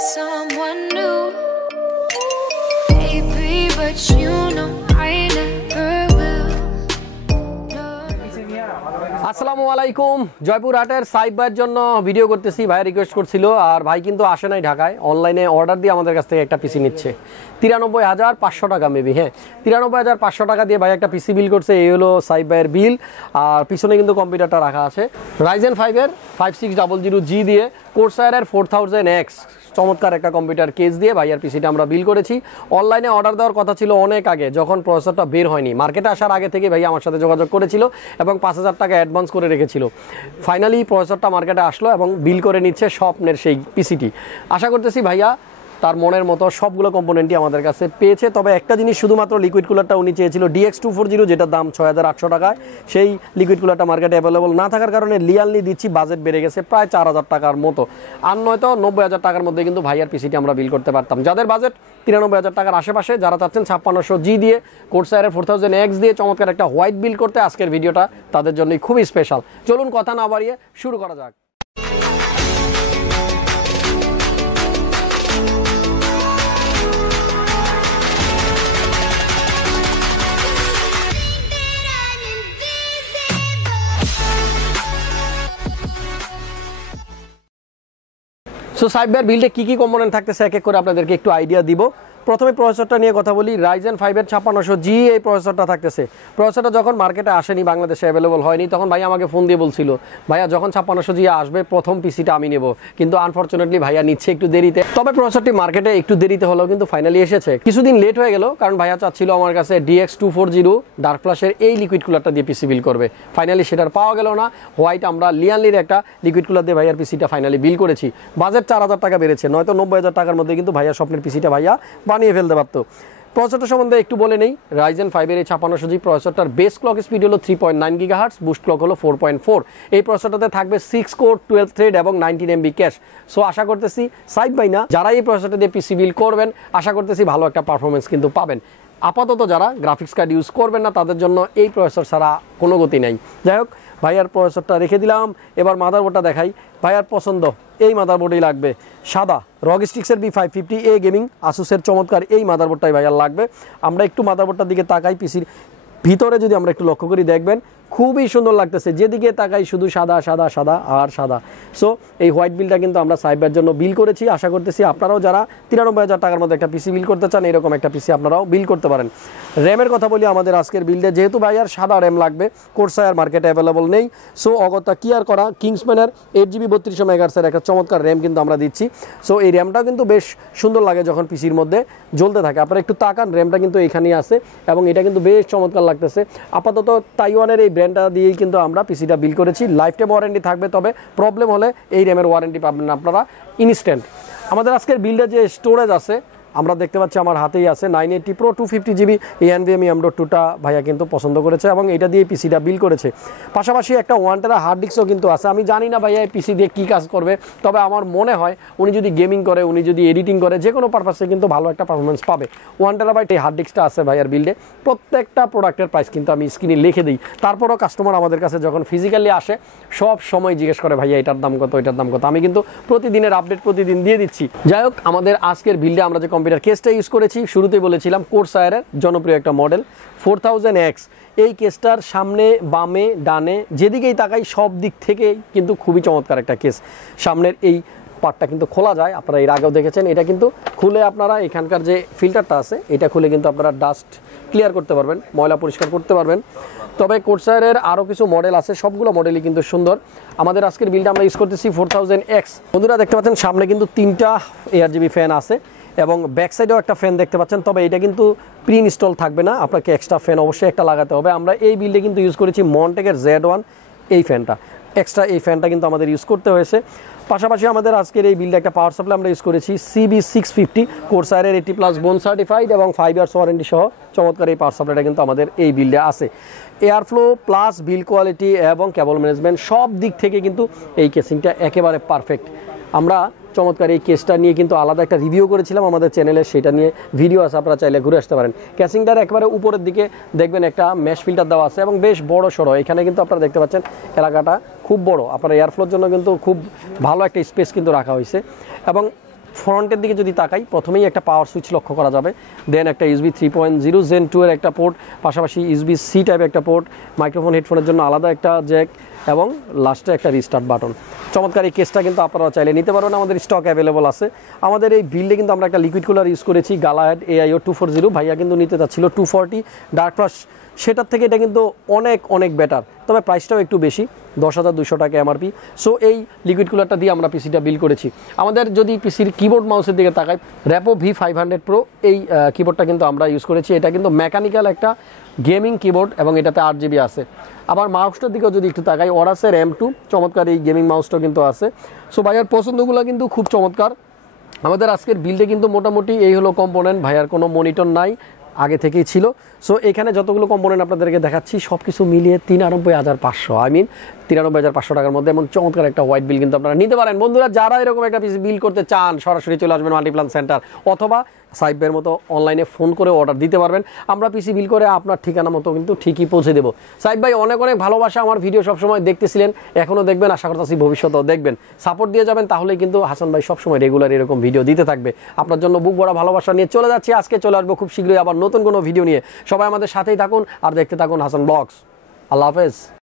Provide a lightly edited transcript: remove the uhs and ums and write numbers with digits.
someone new, baby, but you know I never will. আসসালামু আলাইকুম। জয়পুর হাটের সাইব ভাইয়ের জন্য ভিডিও করতেছি। ভাই রিকোয়েস্ট করছিল, আর ভাই কিন্তু আসে নাই ঢাকায়, অনলাইনে অর্ডার দিয়ে আমাদের কাছ থেকে একটা পিসি নিচ্ছে 93,500 টাকা মেবি। হ্যাঁ, 93,500 টাকা দিয়ে ভাই একটা পিসি বিল করছে। এই হলো সাইব ভাইয়ের বিল। আর পিছনে কিন্তু কম্পিউটারটা রাখা আছে Ryzen5 এর 5600G দিয়ে কোর্সায়ারের 4000X চমৎকার একটা কম্পিউটার কেস দিয়ে ভাইয়ার পিসিটা আমরা বিল করেছি। অনলাইনে অর্ডার দেওয়ার কথা ছিল অনেক আগে, যখন প্রসেসরটা বের হয়নি, মার্কেটে আসার আগে থেকে ভাই আমার সাথে যোগাযোগ করেছিল এবং 5,000 টাকা অ্যাডভান্স করে রেখেছিল। ফাইনালি প্রসেসরটা মার্কেটে আসলো এবং বিল করে নিচ্ছে স্বপ্নের সেই পিসিটি। আশা করতেছি ভাইয়া তার মনের মতো সবগুলো কম্পোনেন্টই আমাদের কাছে পেয়েছে। তবে একটা জিনিস শুধুমাত্র লিকুইড কুলারটা উনি চেয়েছিল DX240, যেটার দাম 6,800 টাকায়। সেই লিকুইড কুলারটা মার্কেটে অ্যাভেলেবল না থাকার কারণে লিয়ালনি দিচ্ছি, বাজেট বেড়ে গেছে প্রায় 4,000 টাকার মতো। আর নয়তো 90,000 টাকার মধ্যে কিন্তু ভাইয়ার পিসিটি আমরা বিল করতে পারতাম। যাদের বাজেট 93,000 টাকার আশেপাশে, যারা চাচ্ছেন 5600G দিয়ে কোর্সায়ারের 4000X দিয়ে চমৎকার একটা হোয়াইট বিল করতে, আজকের ভিডিওটা তাদের জন্যই খুবই স্পেশাল। চলুন কথা না বাড়িয়ে শুরু করা যাক। সো সাইব ভাইয়ের বিল্ডে কী কী কম্পোনেন্ট থাকতেছে এক এক করে আপনাদেরকে একটু আইডিয়া দিব। প্রথমে প্রসেসরটা নিয়ে কথা বলি। Ryzen5 এর 5600G এই প্রসেসরটা থাকতেছে। প্রসেসরটা যখন মার্কেটে আসেনি, বাংলাদেশে অ্যাভেলেবল হয়নি, তখন ভাই আমাকে ফোন দিয়ে বলছিল, ভাইয়া যখন 5600G আসবে প্রথম পিসিটা আমি নেব। কিন্তু আনফর্চুনেটলি ভাইয়া নিচ্ছে একটু দেরিতে। তবে প্রসেসরটি মার্কেটে একটু দেরিতে হলেও কিন্তু ফাইনালি এসেছে। কিছুদিন লেট হয়ে গেল, কারণ ভাইয়া চাচ্ছিল আমার কাছে DX240 ডার্ক ফ্ল্যাশের এই লিকুইড কুলারটা দিয়ে পিসি বিল করবে। ফাইনালি সেটার পাওয়া গেল না। হোয়াইট আমরা লিয়ানলির একটা লিকুইড কুলার দিয়ে ভাইয়ার পিসিটা ফাইনালি বিল করেছি। বাজেট 4,000 টাকা বেড়েছে, নয়তো 90,000 টাকার মধ্যে কিন্তু ভাইয়া স্বপ্নের পিসিটা ভাইয়া বানিয়ে ফেলতে পারতো। প্রসেসরটা সম্বন্ধে একটু বলে নেই। Ryzen5 এর এই 5600G প্রসেসরটার বেস ক্লক স্পিড হলো 3.9 GHz, বুস্ট ক্লক হলো 4.4। এই প্রসেসরটাতে থাকবে 6 কোর 12 থ্রেড এবং 19 MB ক্যাশ। সো আশা করতেছি সাইব ভাই না, যারা এই প্রসেসরটা দিয়ে পিসি বিল করবেন, আশা করতেছি ভালো একটা পারফরমেন্স কিন্তু পাবেন। আপাতত যারা গ্রাফিক্স কার্ড ইউজ করবেন না, তাদের জন্য এই প্রসেসর ছাড়া কোনো গতি নাই। যাই হোক, ভাইয়ার প্রসেসরটা রেখে দিলাম। এবার মাদারবোর্ডটা দেখাই। ভাইয়ার পছন্দ এই মাদারবোর্ডই লাগবে, সাদা রগস্টিক্সের B550A গেমিং আসুসের চমৎকার এই মাদারবোর্ডটাই ভাইয়ার লাগবে। আমরা একটু মাদারবোর্ডটার দিকে তাকাই। পিসির ভিতরে যদি আমরা একটু লক্ষ্য করি, দেখবেন খুবই সুন্দর লাগতেছে। যেদিকে তাকাই শুধু সাদা সাদা সাদা আর সাদা। সো এই হোয়াইট বিলটা কিন্তু আমরা সাইবার জন্য বিল করেছি। আশা করতেছি আপনারাও যারা 93,000 টাকার মধ্যে একটা পিসি বিল করতে চান, এরকম একটা পিসি আপনারাও বিল করতে পারেন। র্যামের কথা বলি আমাদের আজকের বিল্ডে, যেহেতু ভাইয়ার সাদা র্যাম লাগবে, কোর্সায়ার মার্কেটে অ্যাভেলেবল নেই। সো অগত্যা কি আর করা, কিংসম্যানের 8GB 3200 MHz একটা চমৎকার র্যাম কিন্তু আমরা দিচ্ছি। সো এই র্যামটাও কিন্তু বেশ সুন্দর লাগে যখন পিসির মধ্যে জ্বলতে থাকে। আপনারা একটু তাকান, র্যামটা কিন্তু এখানেই আছে এবং এটা কিন্তু বেশ চমৎকার লাগতেছে। আপাতত তাইওয়ানের এই ব্র্যান্ডটা দিয়েই কিন্তু আমরা পিসিটা বিল করেছি। লাইফ টাইম ওয়ারেন্টি থাকবে, তবে প্রবলেম হলে এই র্যামের ওয়ারেন্টি পাবেন না আপনারা ইনস্ট্যান্ট। আমাদের আজকের বিল্ডে যে স্টোরেজ আছে আমরা দেখতে পাচ্ছি, আমার হাতেই আছে 980 Pro 250GB NVMe M.2টা ভাইয়া কিন্তু পছন্দ করেছে এবং এটা দিয়ে পিসিটা বিল করেছে। পাশাপাশি একটা 1TB হার্ড ডিস্কও কিন্তু আছে। আমি জানি না ভাইয়া এই পিসি দিয়ে কী কাজ করবে, তবে আমার মনে হয় উনি যদি গেমিং করে, উনি যদি এডিটিং করে, যে কোনো পারপাসে কিন্তু ভালো একটা পারফরমেন্স পাবে। 1TB এই হার্ড ডিস্কটা আছে ভাইয়ার বিল্ডে। প্রত্যেকটা প্রোডাক্টের প্রাইস কিন্তু আমি স্ক্রিনে লিখে দিই। তারপরও কাস্টমার আমাদের কাছে যখন ফিজিক্যালি আসে সব সময় জিজ্ঞেস করে, ভাইয়া এটার দাম কত, এটার দাম কত। আমি কিন্তু প্রতিদিনের আপডেট প্রতিদিন দিয়ে দিচ্ছি। যাই হোক, আমাদের আজকের বিল্ডে আমরা যে কম্পিউটার কেসটা ইউজ করেছি, শুরুতেই বলেছিলাম কোর্সায়ারের জনপ্রিয় একটা মডেল 4000X। এই কেসটার সামনে বামে ডানে যেদিকেই তাকাই সব দিক থেকেই কিন্তু খুবই চমৎকার একটা কেস। সামনের এই পার্টটা কিন্তু খোলা যায়, আপনারা এর আগেও দেখেছেন। এটা কিন্তু খুলে আপনারা এখানকার যে ফিল্টারটা আছে এটা খুলে কিন্তু আপনারা ডাস্ট ক্লিয়ার করতে পারবেন, ময়লা পরিষ্কার করতে পারবেন। তবে কোর্সায়ারের আরও কিছু মডেল আছে, সবগুলো মডেলই কিন্তু সুন্দর। আমাদের আজকের বিলটা আমরা ইউজ করতেছি 4000X। বন্ধুরা দেখতে পাচ্ছেন সামনে কিন্তু 3টা ARGB ফ্যান আছে এবং ব্যাক সাইডেও একটা ফ্যান দেখতে পাচ্ছেন। তবে এটা কিন্তু প্রি ইনস্টল থাকবে না, আপনাকে এক্সট্রা ফ্যান অবশ্যই একটা লাগাতে হবে। আমরা এই বিল্ডে কিন্তু ইউজ করেছি মন্টেকের Z1 এই ফ্যানটা, এক্সট্রা এই ফ্যানটা কিন্তু আমাদের ইউজ করতে হয়েছে। পাশাপাশি আমাদের আজকের এই বিল্ডে একটা পাওয়ার সাপ্লাই আমরা ইউজ করেছি CB650 কোর্সায়ারের 80+ বোন সার্টিফাইড এবং 5 ইয়ার্স ওয়ারেন্টি সহ চমৎকার এই পাওয়ার সাপ্লাইটা কিন্তু আমাদের এই বিল্ডে আছে। এয়ার ফ্লো প্লাস বিল কোয়ালিটি এবং কেবল ম্যানেজমেন্ট সব দিক থেকে কিন্তু এই কেসিংটা একেবারে পারফেক্ট। আমরা চমৎকার এই কেসটা নিয়ে কিন্তু আলাদা একটা রিভিউ করেছিলাম আমাদের চ্যানেলে, সেটা নিয়ে ভিডিও আছে, আপনারা চাইলে ঘুরে আসতে পারেন। ক্যাসিংটার একেবারে উপরের দিকে দেখবেন একটা মেশ ফিল্টার দেওয়া আছে এবং বেশ বড় সড়ো। এখানে কিন্তু আপনারা দেখতে পাচ্ছেন এলাকাটা খুব বড়, আপনার এয়ারফ্লোর জন্য কিন্তু খুব ভালো একটা স্পেস কিন্তু রাখা হয়েছে। এবং ফ্রন্টের দিকে যদি তাকাই প্রথমেই একটা পাওয়ার সুইচ লক্ষ্য করা যাবে, দেন একটা ইউএসবি 3.0 Gen 2 এর একটা পোর্ট, পাশাপাশি ইউএসবি সি টাইপের একটা পোর্ট, মাইক্রোফোন হেডফোনের জন্য আলাদা একটা জ্যাক এবং লাস্টে একটা রিস্টার্ট বাটন। চমৎকার এই কেসটা কিন্তু আপনারা চাইলে নিতে পারবেন, আমাদের স্টক অ্যাভেলেবল আছে। আমাদের এই বিল্ডে কিন্তু আমরা একটা লিকুইড কুলার ইউজ করেছি গালাহেড AIO 240, ভাইয়া কিন্তু নিতে চাচ্ছিল 240 ডার্ক ফ্লাশ, সেটার থেকে এটা কিন্তু অনেক অনেক বেটার, তবে প্রাইসটাও একটু বেশি, 10,200 টাকা এমআরপি। সো এই লিকুইড কুলারটা দিয়ে আমরা পিসিটা বিল করেছি। আমাদের যদি পিসির কিবোর্ড মাউসের দিকে তাকাই, র্যাপো V500 Pro এই কিবোর্ডটা কিন্তু আমরা ইউজ করেছি। এটা কিন্তু মেকানিক্যাল একটা গেমিং কিবোর্ড এবং এটাতে 8GB আছে। আবার মাউসটার দিকেও যদি একটু তাকাই, অরাসের M2 চমৎকার এই গেমিং মাউসটাও কিন্তু আছে। সো ভাইয়ার পছন্দগুলো কিন্তু খুব চমৎকার। আমাদের আজকের বিল্ডে কিন্তু মোটামুটি এই হলো কম্পোনেন্ট, ভাইয়ার কোনো মনিটর নাই, আগে থেকেই ছিল। সো এখানে যতগুলো কম্পোনেন্ট আপনাদেরকে দেখাচ্ছি সব কিছু মিলিয়ে 93,500, আই মিন 93,500 টাকার মধ্যে এমন চমৎকার একটা হোয়াইট বিল কিন্তু আপনারা নিতে পারেন। বন্ধুরা যারা এরকম একটা পিসি বিল করতে চান সরাসরি চলে আসবেন মাল্টিপ্লান সেন্টার, অথবা সাইবের মতো অনলাইনে ফোন করে অর্ডার দিতে পারবেন। আমরা পিসি বিল করে আপনার ঠিকানা মতো কিন্তু ঠিকই পৌঁছে দেবো। সাইব ভাই অনেক অনেক ভালোবাসা, আমার ভিডিও সবসময় দেখতেছিলেন, এখনও দেখবেন, আশা করতেছি ভবিষ্যতেও দেখবেন। সাপোর্ট দিয়ে যাবেন, তাহলেই কিন্তু হাসান ভাই সবসময় রেগুলার এরকম ভিডিও দিতে থাকবে। আপনার জন্য বুক ভরা ভালোবাসা নিয়ে চলে যাচ্ছি, আজকে চলে আসবো খুব শীঘ্রই আবার নতুন কোনো ভিডিও নিয়ে। সবাই আমাদের সাথেই থাকুন আর দেখতে থাকুন হাসান ব্লগস। আল্লাহ হাফেজ।